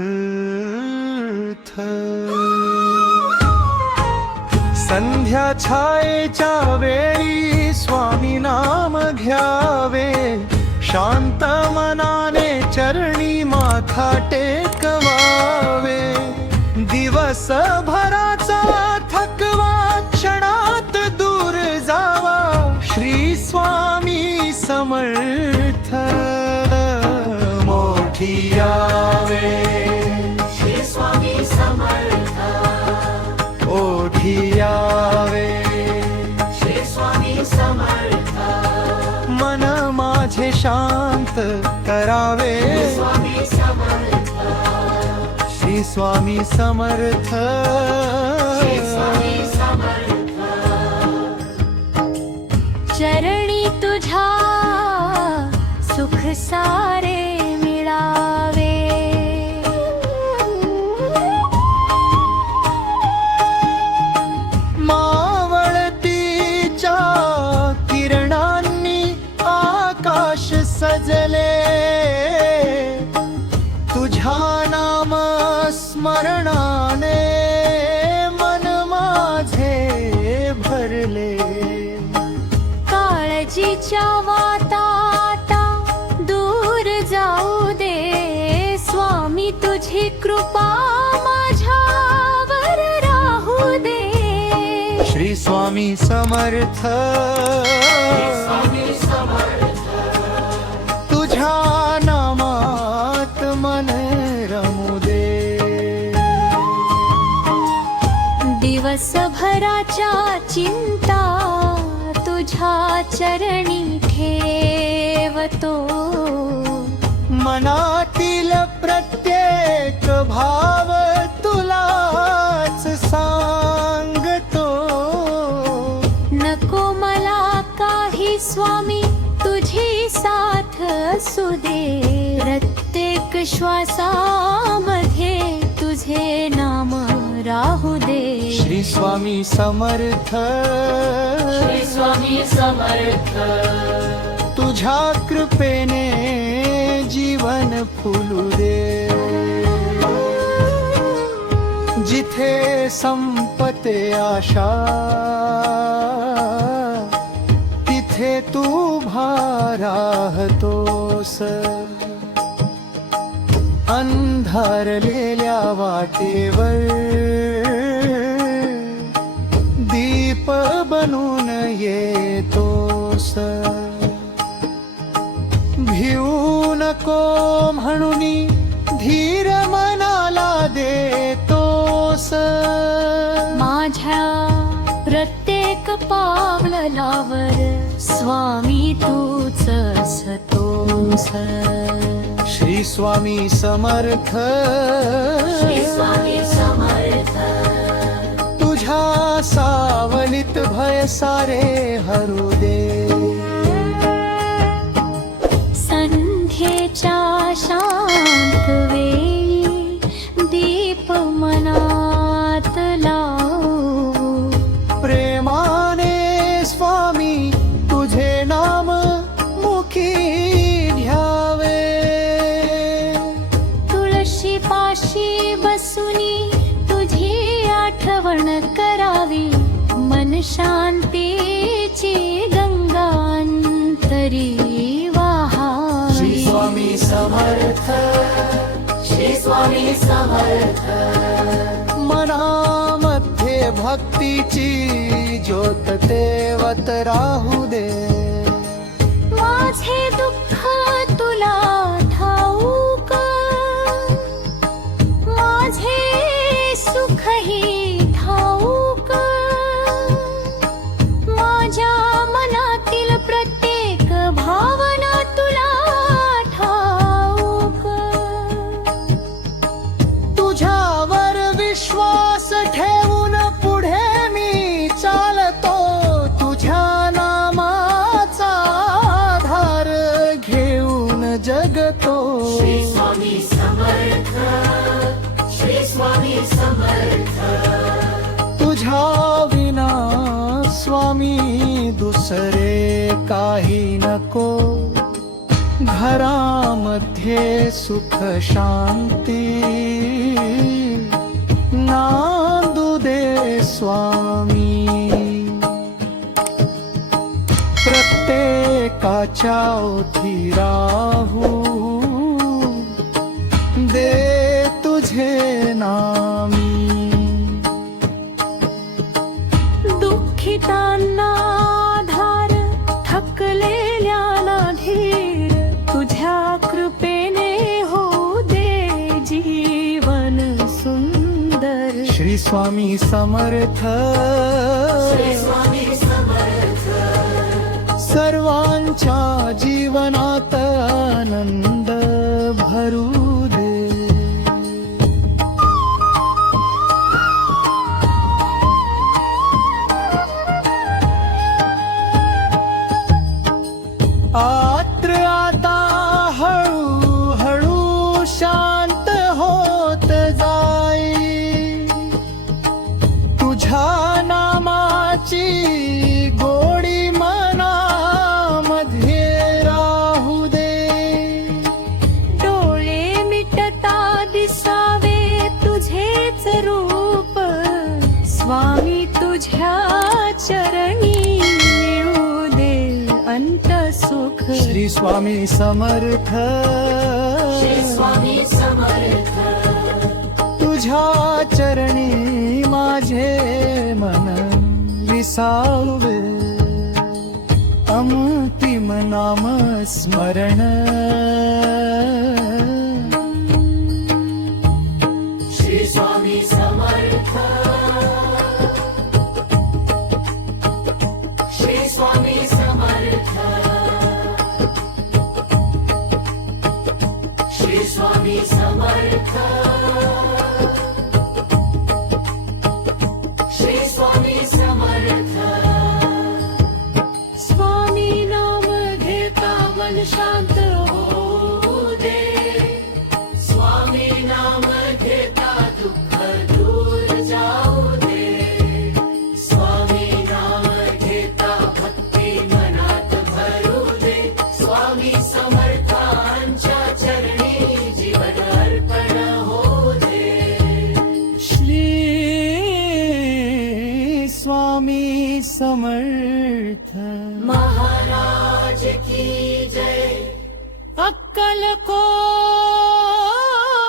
समर्थ। संध्या छायेच्या वेळी स्वामी नाम घ्यावे, शांत मनाने चरणी माथा टेकवावे। दिवसभराचा थकवा क्षणात दूर जावा, श्री स्वामी समर्थ मोठी यावे। श्री स्वामी समर्थ ओठी यावे, श्री स्वामी समर्थ मन माझे शांत करावे। स्वामी समर्थ श्री स्वामी समर्थ श्री स्वामी समर्थ चरणी तुझ्या सुख सारे मिळावे। मावळतीच्या किरणांनी आकाश सजले, तुझ्या नाम स्मरणाने मन माझे भरले। काळजीच्या वाटा आता दूर जाऊ दे, स्वामी तुझी कृपा माझ्यावर राहू दे। श्री स्वामी समर्थ स्वामी समर्थ तुझ्या नामात मन रमू दे। दिवसभराच्या चिंता तुझ्या चरणी ठेवतो, मनातील प्रत्येक भाव तुलाच सांगतो। नको मला काही स्वामी तुझी साथ असू दे, प्रत्येक श्वासामध्ये तुझे नाम राहू दे। श्री स्वामी समर्थ श्री स्वामी समर्थ तुझ्या कृपेने जीवन फुलू दे। जिथे संपते आशा तिथे तू राहतोस, अंधारलेल्या वाटेवर दीप बनून येतोस। भिवू नको म्हणून धीर मनाला देतोस। माझ्या प्रत्येक पावलावर स्वामी तूच असतोस। श्री स्वामी समर्थ श्री स्वामी समर्थ तुझ्या सावलीत भय सारे हरू दे। संध्येच्या शांत वेळी दीप मनात लावू, प्रेमाने स्वामी तुझे नाम मुखी घ्यावे। तुळशी पाशी बसूनी तुझी आठवण करावी, मन शांतीची गंगांतरी वाहावी। श्री स्वामी समर्थ श्री स्वामी समर्थ मनामध्ये भक्तीची ज्योत तेवत राहू दे। माझे दुःख तुला ठाऊक, माझे सुखही ठाऊक, माझ्या मनातील प्रत्येक भावना तुला ठाऊक। तुझ्यावर विश्वास ठेवून पुढे मी चालतो, तुझ्या नामाचा आधार घेऊन जगतो। श्री स्वामी समर्थ श्री स्वामी समर्थ तुझ्या विना स्वामी दुसरे काही नको। घरामध्ये सुख शांती नांदू दे स्वामी. प्रत्येकाच्या ओठी राहू दे तुझे नामी. दुःखितांना आधार, थकलेल्यांना धीर, तुझ्या कृपेने होऊ दे जीवन सुंदर. श्री स्वामी समर्थ, श्री स्वामी समर्थ, सर्वांच्या जीवनात आनंद भरू दे. आत्र आता हळूहळू शांत होत जाई. तुझ्या नामाची गोडी मनामध्ये राहू दे. डोळे मिटता दिसावे तुझेच रूप, स्वामी तुझ्या चरणी मिळू दे अंत सुख. श्री स्वामी समर्थ, श्री स्वामी समर्थ, तुझ्या चरणी माझे मन विसावे. अंतिम नाम स्मरण. श्री स्वामी समर्थ, श्री स्वामी समर्थ, श्री स्वामी समर्थ, श्री स्वामी समर्थ. स्वामी नाम घेता मन शांत होऊ दे, स्वामी नाम घेता दुःख दूर जाऊ दे. स्वामी नाम घेता भक्ती मनात भरू दे. स्वामी समर्थांच्या चरणी जीवन अर्पण होऊ दे. श्री स्वामी समर्थ. महाराज की जय. अक्कलकोट.